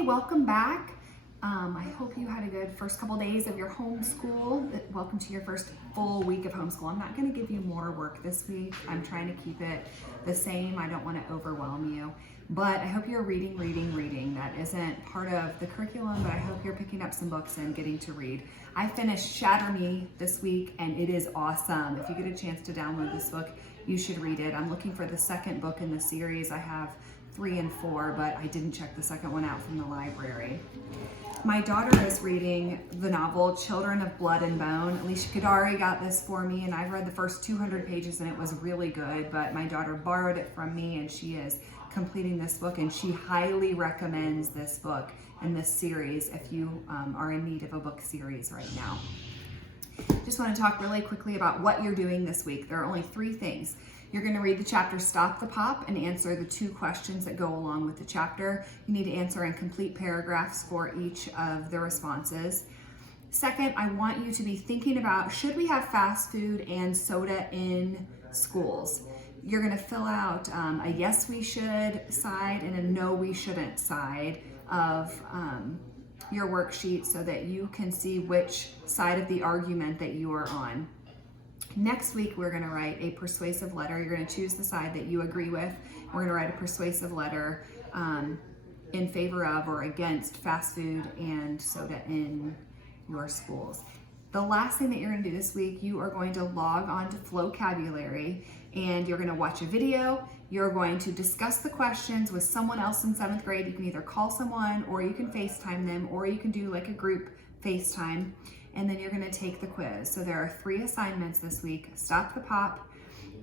Hey, welcome back. I hope you had a good first couple days of your homeschool. Welcome to your first full week of homeschool. I'm not going to give you more work this week. I'm trying to keep it the same. I don't want to overwhelm you, but I hope you're reading. That isn't part of the curriculum, but I hope you're picking up some books and getting to read. I finished Shatter Me this week and it is awesome. If you get a chance to download this book, you should read it. I'm looking for the second book in the series. I have 3 and 4, but I didn't check the second one out from the library. My daughter is reading the novel Children of Blood and Bone. Alicia Kadari got this for me, and I've read the first 200 pages and it was really good, but my daughter borrowed it from me and she is completing this book, and she highly recommends this book and this series if you are in need of a book series right now. Just want to talk really quickly about what you're doing this week. There are only 3 things. You're going to read the chapter Stop the Pop and answer the 2 questions that go along with the chapter. You need to answer in complete paragraphs for each of the responses. Second, I want you to be thinking about, should we have fast food and soda in schools? You're going to fill out a yes we should side and a no we shouldn't side of your worksheet so that you can see which side of the argument that you are on. Next week, we're going to write a persuasive letter. You're going to choose the side that you agree with. We're going to write a persuasive letter in favor of or against fast food and soda in your schools. The last thing that you're going to do this week, you are going to log on to Flowcabulary and you're going to watch a video. You're going to discuss the questions with someone else in 7th grade. You can either call someone or you can FaceTime them, or you can do like a group FaceTime. And then you're going to take the quiz. So there are 3 assignments this week: Stop the Pop,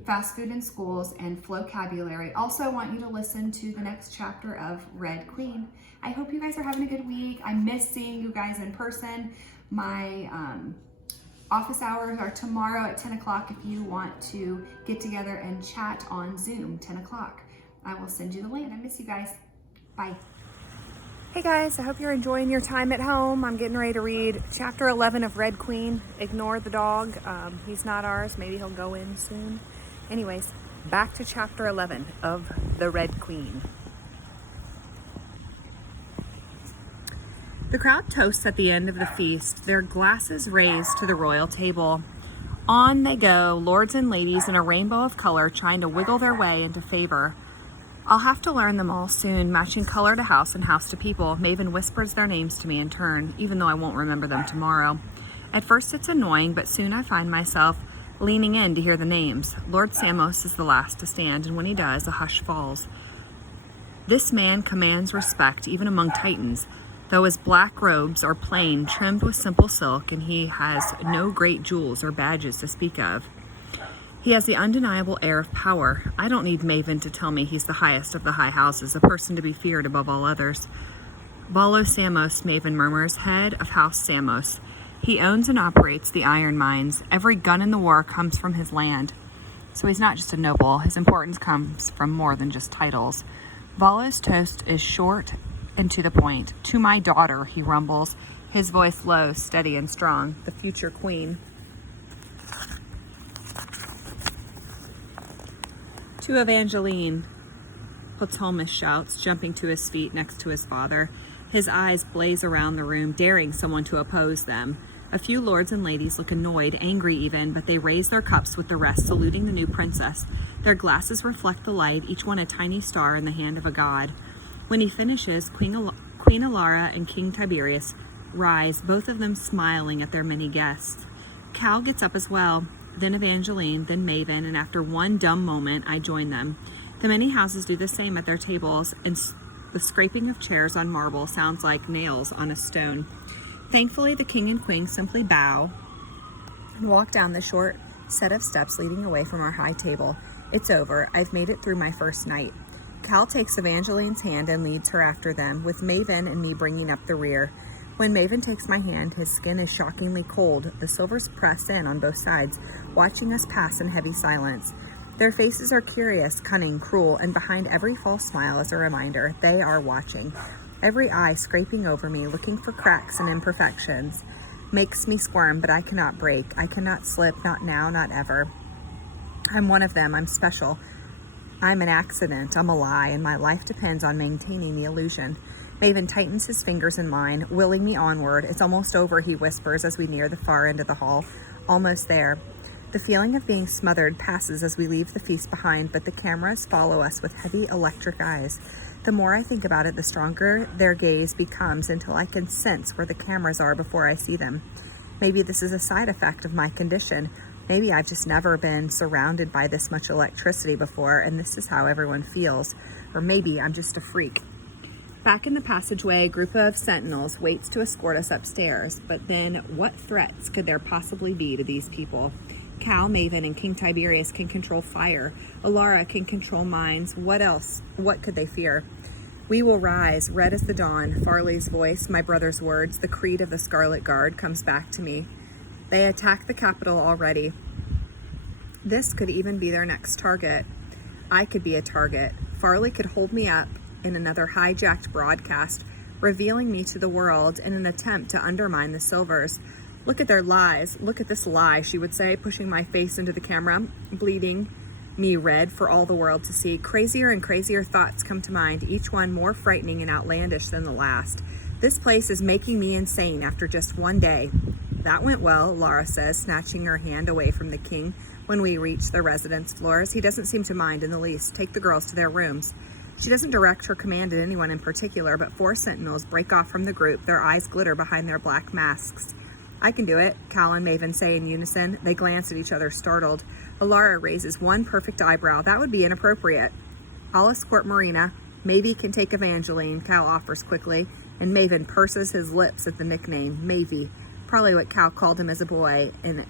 Fast Food in Schools, and Flowcabulary. Also, I want you to listen to the next chapter of Red Queen. I hope you guys are having a good week. I miss seeing you guys in person. My office hours are tomorrow at 10 o'clock if you want to get together and chat on Zoom, 10 o'clock. I will send you the link. I miss you guys. Bye. Hey guys, I hope you're enjoying your time at home. I'm getting ready to read chapter 11 of Red Queen. Ignore the dog. He's not ours. Maybe he'll go in soon. Anyways, back to chapter 11 of The Red Queen. The crowd toasts at the end of the feast, their glasses raised to the royal table. On they go, lords and ladies in a rainbow of color trying to wiggle their way into favor. I'll have to learn them all soon, matching color to house and house to people. Maven whispers their names to me in turn, even though I won't remember them tomorrow. At first it's annoying, but soon I find myself leaning in to hear the names. Lord Samos is the last to stand, and when he does, a hush falls. This man commands respect even among Titans, though his black robes are plain, trimmed with simple silk, and he has no great jewels or badges to speak of. He has the undeniable air of power. I don't need Maven to tell me he's the highest of the high houses, a person to be feared above all others. Valo Samos, Maven murmurs, head of House Samos. He owns and operates the iron mines. Every gun in the war comes from his land. So he's not just a noble. His importance comes from more than just titles. Valo's toast is short and to the point. To my daughter, he rumbles, his voice low, steady, and strong, the future queen. To Evangeline, Potolmus shouts, jumping to his feet next to his father. His eyes blaze around the room, daring someone to oppose them. A few lords and ladies look annoyed, angry even, but they raise their cups with the rest, saluting the new princess. Their glasses reflect the light, each one a tiny star in the hand of a god. When he finishes, Queen Alara and King Tiberius rise, both of them smiling at their many guests. Cal gets up as well. Then Evangeline, then Maven, and after one dumb moment, I join them. The many houses do the same at their tables, and the scraping of chairs on marble sounds like nails on a stone. Thankfully, the king and queen simply bow and walk down the short set of steps leading away from our high table. It's over. I've made it through my first night. Cal takes Evangeline's hand and leads her after them, with Maven and me bringing up the rear. When Maven takes my hand, his skin is shockingly cold. The Silvers press in on both sides, watching us pass in heavy silence. Their faces are curious, cunning, cruel, and behind every false smile is a reminder they are watching. Every eye scraping over me, looking for cracks and imperfections. Makes me squirm, but I cannot break. I cannot slip, not now, not ever. I'm one of them. I'm special. I'm an accident. I'm a lie, and my life depends on maintaining the illusion. Maven tightens his fingers in mine, willing me onward. It's almost over, he whispers as we near the far end of the hall. Almost there. The feeling of being smothered passes as we leave the feast behind, but the cameras follow us with heavy electric eyes. The more I think about it, the stronger their gaze becomes until I can sense where the cameras are before I see them. Maybe this is a side effect of my condition. Maybe I've just never been surrounded by this much electricity before, and this is how everyone feels. Or maybe I'm just a freak. Back in the passageway, a group of sentinels waits to escort us upstairs. But then, what threats could there possibly be to these people? Cal, Maven, and King Tiberius can control fire. Alara can control minds. What else? What could they fear? We will rise, red as the dawn. Farley's voice, my brother's words, the creed of the Scarlet Guard comes back to me. They attack the capital already. This could even be their next target. I could be a target. Farley could hold me up in another hijacked broadcast, revealing me to the world in an attempt to undermine the Silvers. Look at their lies. Look at this lie, she would say, pushing my face into the camera, bleeding me red for all the world to see. Crazier and crazier thoughts come to mind, each one more frightening and outlandish than the last. This place is making me insane after just one day. That went well, Lara says, snatching her hand away from the king when we reach the residence floors. He doesn't seem to mind in the least. Take the girls to their rooms. She doesn't direct her command at anyone in particular, but 4 sentinels break off from the group, their eyes glitter behind their black masks. I can do it, Cal and Maven say in unison. They glance at each other, startled. Alara raises one perfect eyebrow. That would be inappropriate. I'll escort Marina. Mavie can take Evangeline, Cal offers quickly, and Maven purses his lips at the nickname, Mavie. Probably what Cal called him as a boy, and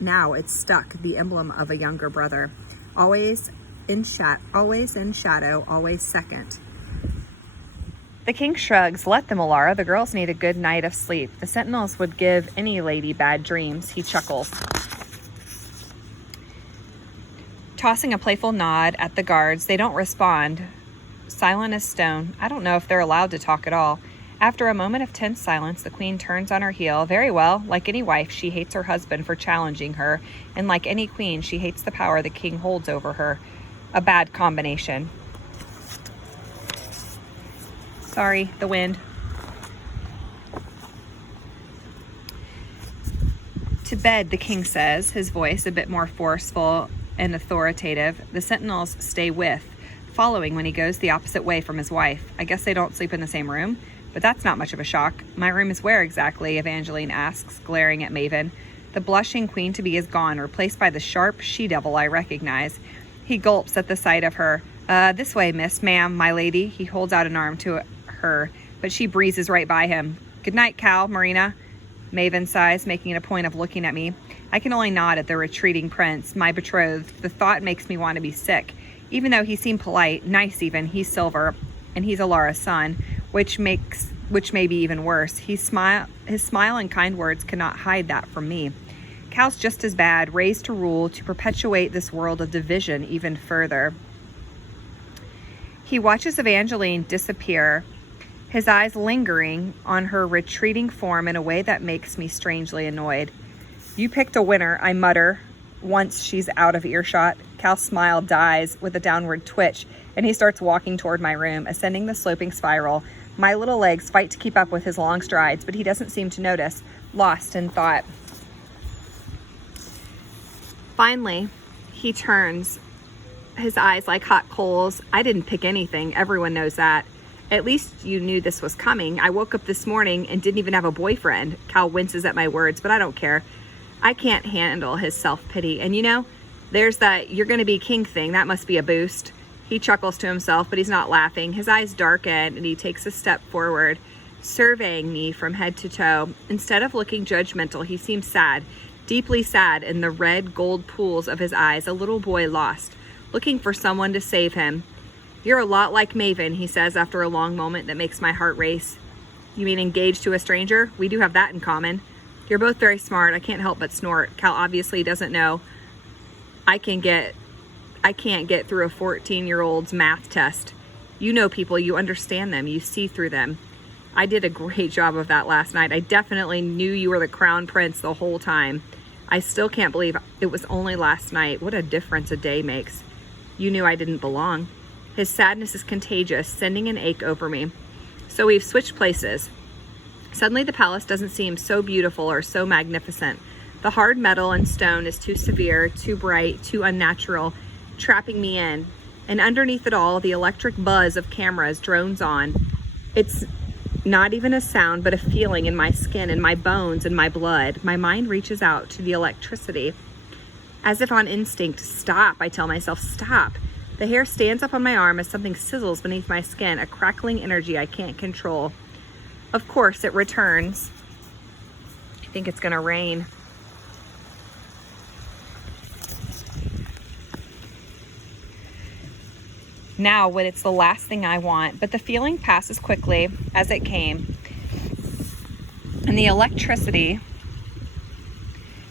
now it's stuck, the emblem of a younger brother. Always in shadow, always second. The king shrugs. Let them, Alara. The girls need a good night of sleep. The sentinels would give any lady bad dreams. He chuckles, tossing a playful nod at the guards. They don't respond. Silent as stone. I don't know if they're allowed to talk at all. After a moment of tense silence, the queen turns on her heel. Very well. Like any wife, she hates her husband for challenging her. And like any queen, she hates the power the king holds over her. A bad combination. Sorry, the wind. To bed, the king says, his voice a bit more forceful and authoritative. The sentinels stay with, following when he goes the opposite way from his wife. I guess they don't sleep in the same room, but that's not much of a shock. My room is where exactly? Evangeline asks, glaring at Maven. The blushing queen-to-be is gone, replaced by the sharp she-devil I recognize. He gulps at the sight of her. This way, miss, ma'am, my lady. He holds out an arm to her, but she breezes right by him. Good night, Cal, Marina. Maven sighs, making it a point of looking at me. I can only nod at the retreating prince, my betrothed. The thought makes me want to be sick. Even though he seemed polite, nice even, he's Silver, and he's Alara's son, which may be even worse. His smile and kind words cannot hide that from me. Cal's just as bad, raised to rule, to perpetuate this world of division even further. He watches Evangeline disappear, his eyes lingering on her retreating form in a way that makes me strangely annoyed. You picked a winner, I mutter, once she's out of earshot. Cal's smile dies with a downward twitch, and he starts walking toward my room, ascending the sloping spiral. My little legs fight to keep up with his long strides, but he doesn't seem to notice, lost in thought. Finally, he turns, his eyes like hot coals. I didn't pick anything. Everyone knows that. At least you knew this was coming. I woke up this morning and didn't even have a boyfriend. Cal winces at my words, but I don't care. I can't handle his self-pity. And you know, there's that you're going to be king thing. That must be a boost. He chuckles to himself, but he's not laughing. His eyes darken and he takes a step forward, surveying me from head to toe. Instead of looking judgmental, he seems sad, deeply sad in the red gold pools of his eyes, a little boy lost, looking for someone to save him. You're a lot like Maven, he says after a long moment that makes my heart race. You mean engaged to a stranger? We do have that in common. You're both very smart. I can't help but snort. Cal obviously doesn't know I can't get through a 14-year-old's math test. You know people, you understand them, you see through them. I did a great job of that last night. I definitely knew you were the crown prince the whole time. I still can't believe it was only last night. What a difference a day makes. You knew I didn't belong. His sadness is contagious, sending an ache over me. So we've switched places. Suddenly the palace doesn't seem so beautiful or so magnificent. The hard metal and stone is too severe, too bright, too unnatural, trapping me in. And underneath it all, the electric buzz of cameras drones on. It's not even a sound, but a feeling in my skin, in my bones, in my blood. My mind reaches out to the electricity. As if on instinct, stop, I tell myself, stop. The hair stands up on my arm as something sizzles beneath my skin, a crackling energy I can't control. Of course, it returns. I think it's gonna rain. Now, when it's the last thing I want, but the feeling passes quickly as it came. And the electricity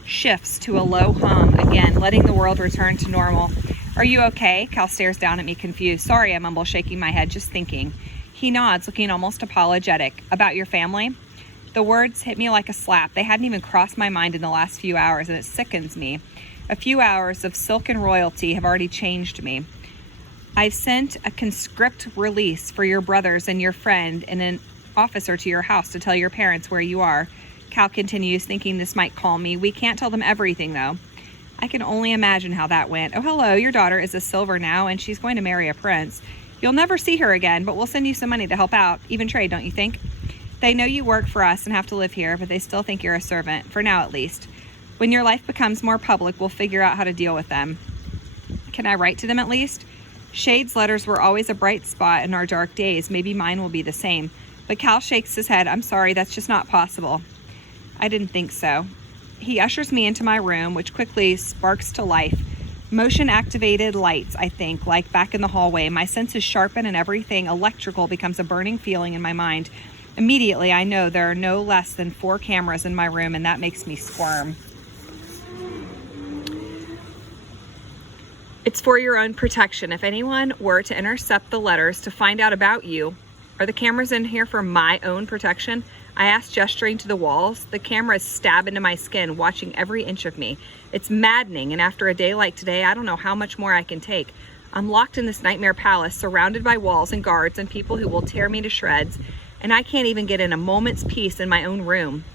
shifts to a low hum again, letting the world return to normal. Are you okay? Cal stares down at me confused. Sorry, I mumble, shaking my head, just thinking. He nods, looking almost apologetic. About your family? The words hit me like a slap. They hadn't even crossed my mind in the last few hours, and it sickens me. A few hours of silken royalty have already changed me. I've sent a conscript release for your brothers and your friend and an officer to your house to tell your parents where you are. Cal continues, thinking this might calm me. We can't tell them everything, though. I can only imagine how that went. Oh, hello, your daughter is a silver now, and she's going to marry a prince. You'll never see her again, but we'll send you some money to help out, even trade, don't you think? They know you work for us and have to live here, but they still think you're a servant, for now at least. When your life becomes more public, we'll figure out how to deal with them. Can I write to them at least? Shade's letters were always a bright spot in our dark days. Maybe mine will be the same. But Cal shakes his head. I'm sorry, that's just not possible. I didn't think so. He ushers me into my room, which quickly sparks to life. Motion-activated lights, I think, like back in the hallway. My senses sharpen and everything electrical becomes a burning feeling in my mind. Immediately, I know there are no less than 4 cameras in my room, and that makes me squirm. It's for your own protection. If anyone were to intercept the letters to find out about you, are the cameras in here for my own protection? I ask, gesturing to the walls. The cameras stab into my skin, watching every inch of me. It's maddening, and after a day like today, I don't know how much more I can take. I'm locked in this nightmare palace, surrounded by walls and guards and people who will tear me to shreds, and I can't even get in a moment's peace in my own room.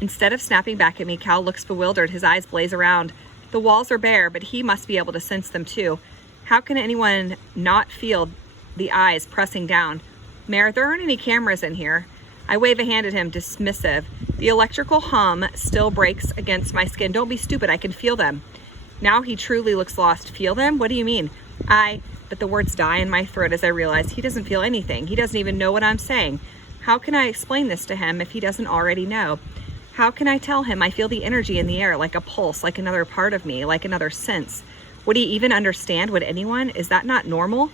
Instead of snapping back at me, Cal looks bewildered. His eyes blaze around. The walls are bare, but he must be able to sense them too. How can anyone not feel the eyes pressing down? Mayor, there aren't any cameras in here. I wave a hand at him, dismissive. The electrical hum still breaks against my skin. Don't be stupid, I can feel them. Now he truly looks lost. Feel them? What do you mean? But the words die in my throat as I realize he doesn't feel anything. He doesn't even know what I'm saying. How can I explain this to him if he doesn't already know? How can I tell him I feel the energy in the air, like a pulse, like another part of me, like another sense? Would he even understand? Would anyone? Is that not normal?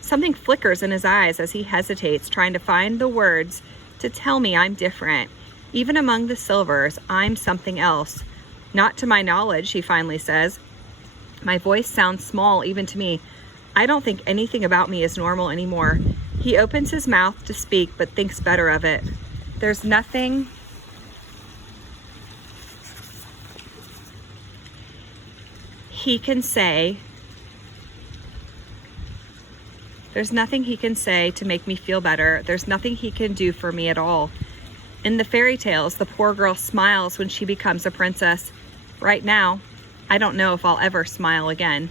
Something flickers in his eyes as he hesitates, trying to find the words to tell me I'm different. Even among the silvers, I'm something else. Not to my knowledge, he finally says. My voice sounds small even to me. I don't think anything about me is normal anymore. He opens his mouth to speak, but thinks better of it. There's nothing he can say. There's nothing he can say to make me feel better. There's nothing he can do for me at all. In the fairy tales, the poor girl smiles when she becomes a princess. Right now, I don't know if I'll ever smile again.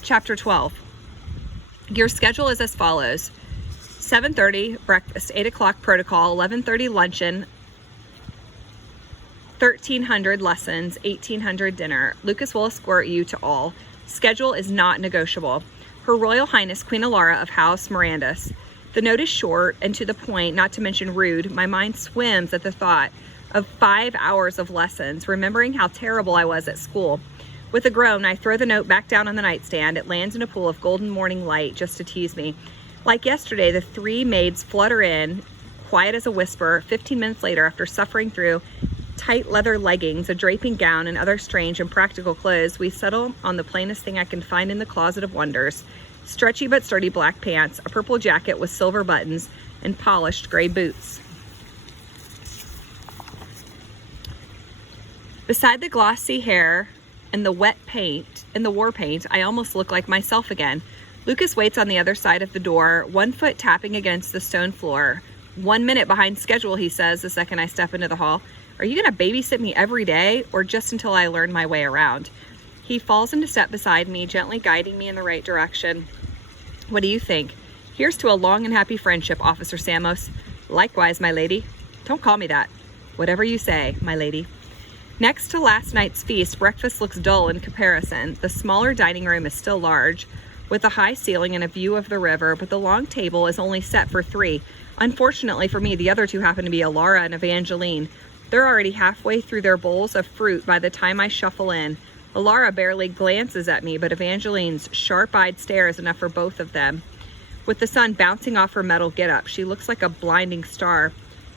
Chapter 12. Your schedule is as follows. 7:30 breakfast, 8 o'clock protocol, 11:30 luncheon, 1300 lessons, 1800 dinner. Lucas will escort you to all. Schedule is not negotiable. Her Royal Highness Queen Alara of House Mirandus. The note is short and to the point, not to mention rude. My mind swims at the thought of 5 hours of lessons, remembering how terrible I was at school. With a groan, I throw the note back down on the nightstand. It lands in a pool of golden morning light just to tease me. Like yesterday, the 3 maids flutter in, quiet as a whisper. 15 minutes later, after suffering through tight leather leggings, a draping gown, and other strange and practical clothes, we settle on the plainest thing I can find in the closet of wonders. Stretchy but sturdy black pants, a purple jacket with silver buttons, and polished gray boots. Beside the glossy hair and the wet paint and the war paint, I almost look like myself again. Lucas waits on the other side of the door, one foot tapping against the stone floor. 1 minute behind schedule, he says the second I step into the hall. Are you gonna babysit me every day or just until I learn my way around? He falls into step beside me, gently guiding me in the right direction. What do you think? Here's to a long and happy friendship, Officer Samos. Likewise, my lady. Don't call me that. Whatever you say, my lady. Next to last night's feast, breakfast looks dull in comparison. The smaller dining room is still large, with a high ceiling and a view of the river, but the long table is only set for 3. Unfortunately for me, the other 2 happen to be Alara and Evangeline. They're already halfway through their bowls of fruit by the time I shuffle in. Alara barely glances at me, but Evangeline's sharp-eyed stare is enough for both of them. With the sun bouncing off her metal get-up, she looks like a blinding star.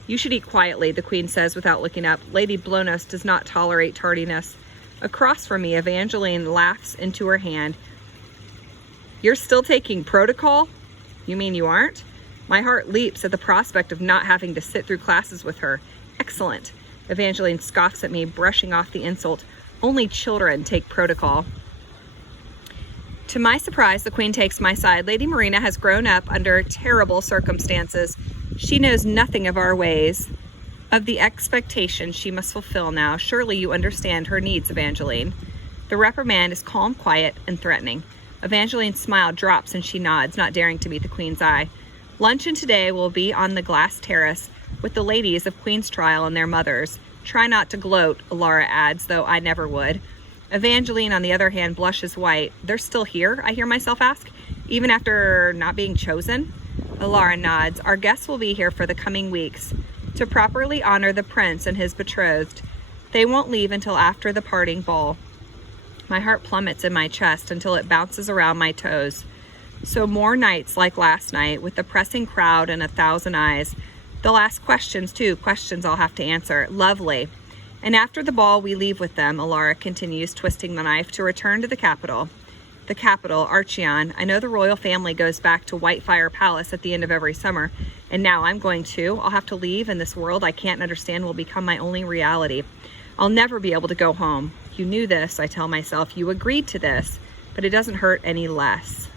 You should eat quietly, the queen says without looking up. Lady Blonos does not tolerate tardiness. Across from me, Evangeline laughs into her hand. You're still taking protocol? You mean you aren't? My heart leaps at the prospect of not having to sit through classes with her. Excellent. Evangeline scoffs at me, brushing off the insult. Only children take protocol. To my surprise, the queen takes my side. Lady Marina has grown up under terrible circumstances. She knows nothing of our ways, of the expectations she must fulfill now. Surely you understand her needs, Evangeline. The reprimand is calm, quiet, and threatening. Evangeline's smile drops and she nods, not daring to meet the queen's eye. Luncheon today will be on the glass terrace with the ladies of Queen's Trial and their mothers. Try not to gloat, Alara adds, though I never would. Evangeline, on the other hand, blushes white. They're still here, I hear myself ask, even after not being chosen? Alara nods. Our guests will be here for the coming weeks to properly honor the prince and his betrothed. They won't leave until after the parting ball. My heart plummets in my chest until it bounces around my toes. So more nights like last night with the pressing crowd and 1,000 eyes. They'll ask questions too, questions I'll have to answer. Lovely. And after the ball, we leave with them, Alara continues, twisting the knife, to return to the capital. The capital, Archeon. I know the royal family goes back to Whitefire Palace at the end of every summer, and now I'm going too. I'll have to leave, and this world I can't understand will become my only reality. I'll never be able to go home. You knew this, I tell myself. You agreed to this, but it doesn't hurt any less.